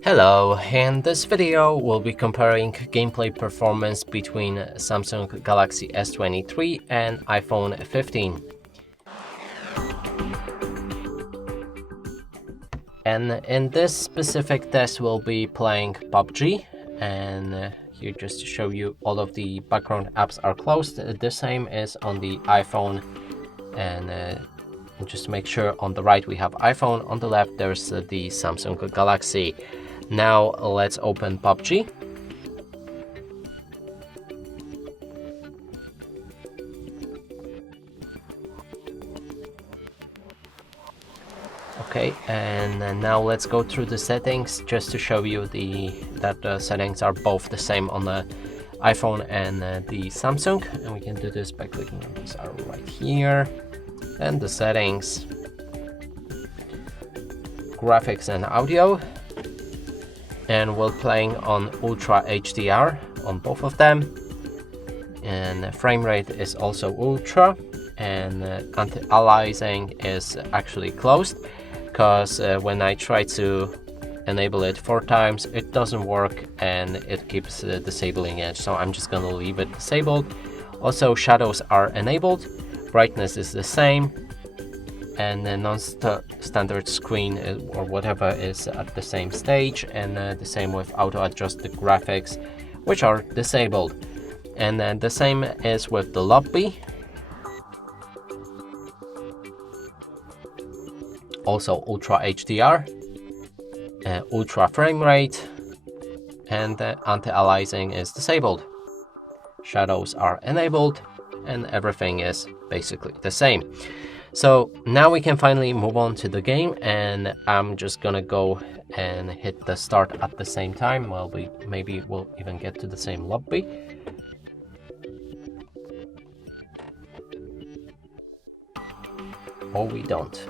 Hello, in this video we'll be comparing gameplay performance between Samsung Galaxy S23 and iPhone 15. And in this specific test we'll be playing PUBG, and here just to show you all of the background apps are closed. The same is on the iPhone, and just to make sure, on the right we have iPhone, on the left there's the Samsung Galaxy. Now let's open PUBG. Okay, and now let's go through the settings just to show you that the settings are both the same on the iPhone and the Samsung. And we can do this by clicking on this arrow right here. And the settings, graphics and audio. And we're playing on Ultra HDR on both of them. And frame rate is also Ultra. And anti-aliasing is actually closed, because when I try to enable it 4 times it doesn't work and it keeps disabling it, so I'm just gonna leave it disabled. Also, shadows are enabled, brightness is the same, and the non-standard screen or whatever is at the same stage, and the same with auto adjust the graphics, which are disabled. And then the same is with the lobby. Also Ultra HDR, Ultra frame rate, and anti-aliasing is disabled. Shadows are enabled, and everything is basically the same. So now we can finally move on to the game, and I'm just gonna go and hit the start at the same time. Well, maybe we'll even get to the same lobby. Or we don't.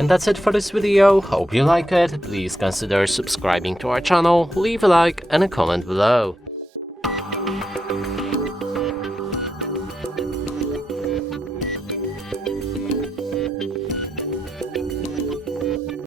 And that's it for this video. Hope you like it. Please consider subscribing to our channel, leave a like and a comment below.